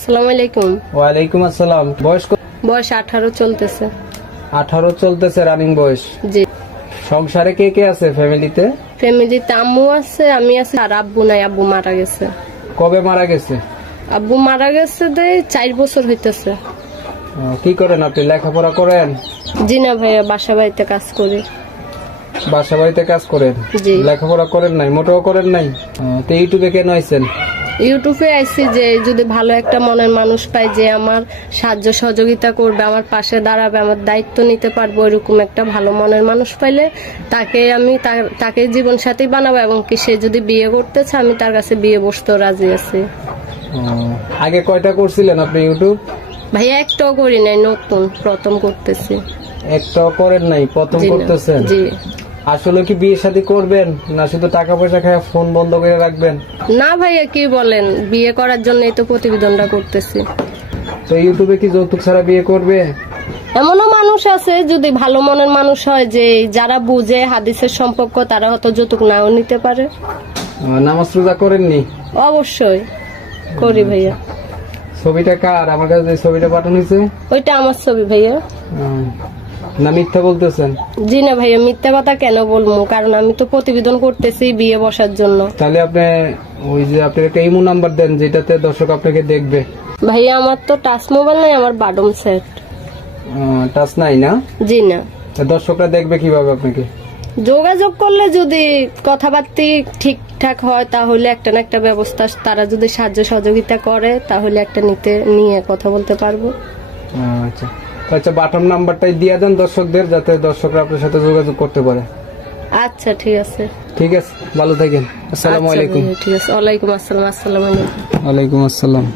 আসসালামু আলাইকুম। ওয়ালাইকুম আসসালাম। বয়স 18 চলতেছে। 18 চলতেছে, রানিং বয়স। জি। সংসারে কে কে আছে ফ্যামিলিতে? ফ্যামিলিতে আম্মু আছে, আমি আছি, আর আব্বু নাই, আব্বু মারা গেছে। কবে মারা গেছে? আব্বু মারা গেছে 4 বছর হইতেছে। কি করেন আপনি? লেখাপড়া করেন? জি না ভাইয়া, বাসা বাড়িতে কাজ করি। বাসা বাড়িতে কাজ করেন? জি। লেখাপড়া করেন নাই? মোটেও করেন নাই? তো ইউটিউবে কেন আইছেন? ইউটিউবে আইছি যে যদি ভালো একটা মনের মানুষ পাই যে আমার সাহায্য সহযোগিতা করবে, আমার পাশে দাঁড়াবে, আমার দায়িত্ব নিতে পারবো, এরকম একটা ভালো মনের মানুষ পাইলে তাকে আমি তাকে জীবন সাথী বানাবো, এবং কি সে যদি বিয়ে করতে চায় আমি তার কাছে বিয়ে বসতেও রাজি আছি। আগে কয়টা করছিলেন আপনি ইউটিউব? ভাইয়া একটাও করি নাই, নতুন প্রথম করতেছি। একটাও করেন নাই, প্রথম করতেছেন? জি। আসলে কি বিয়ে শাদী করবেন না শুধু টাকা পয়সা খায় ফোন বন্ধ করে রাখবেন? না ভাইয়া, কি বলেন, বিয়ে করার জন্যই তো প্রতিবেদনটা করতেছি। তো ইউটিউবে কি যৌতুক ছাড়া বিয়ে করবে? এমনও মানুষ আছে যদি ভালো মনের মানুষ হয় যে যারা বুঝে হাদিসের সম্পর্ক, তারা হয়তো যৌতুক নাও নিতে পারে। নামাজ রোজা করেননি? অবশ্যই করি ভাইয়া। ছবিটা কার? আমার কাছে যে ছবিটা পাঠানো হয়েছে ওইটা আমার ছবি ভাইয়া। না মিথ্যা বলতেছেন? জি না ভাইয়া, মিথ্যা কথা কেন বলবো, কারণ আমি তো প্রতিবেদন করতেছি বিয়ে বসার জন্য। তাহলে আপনি ওই যে আপনি একটা ইমো নাম্বার দেন যেটাতে দর্শক আপনাকে দেখবে। ভাইয়া আমার তো টাচ মোবাইল নাই, আমার বাডম সেট। টাচ নাই না? জি না। তা দর্শকরা দেখবে কিভাবে আপনাকে? যোগাযোগ করলে যদি কথাবার্তা ঠিকঠাক হয় তাহলে একটা না একটা ব্যবস্থা, তারা যদি সাহায্য সহযোগিতা করে তাহলে একটা নিয়ে কথা বলতে পারবো। আচ্ছা আচ্ছা, বাটম নাম্বারটাই দিয়ে দেন দর্শকদের, যাতে দর্শকরা আপনার সাথে যোগাযোগ করতে পারে। আচ্ছা ঠিক আছে। ঠিক আছে, ভালো থাকেন। আসসালামু আলাইকুম। ঠিক আছে, ওয়ালাইকুম আসসালাম। আসসালামু আলাইকুম। ওয়ালাইকুম আসসালাম।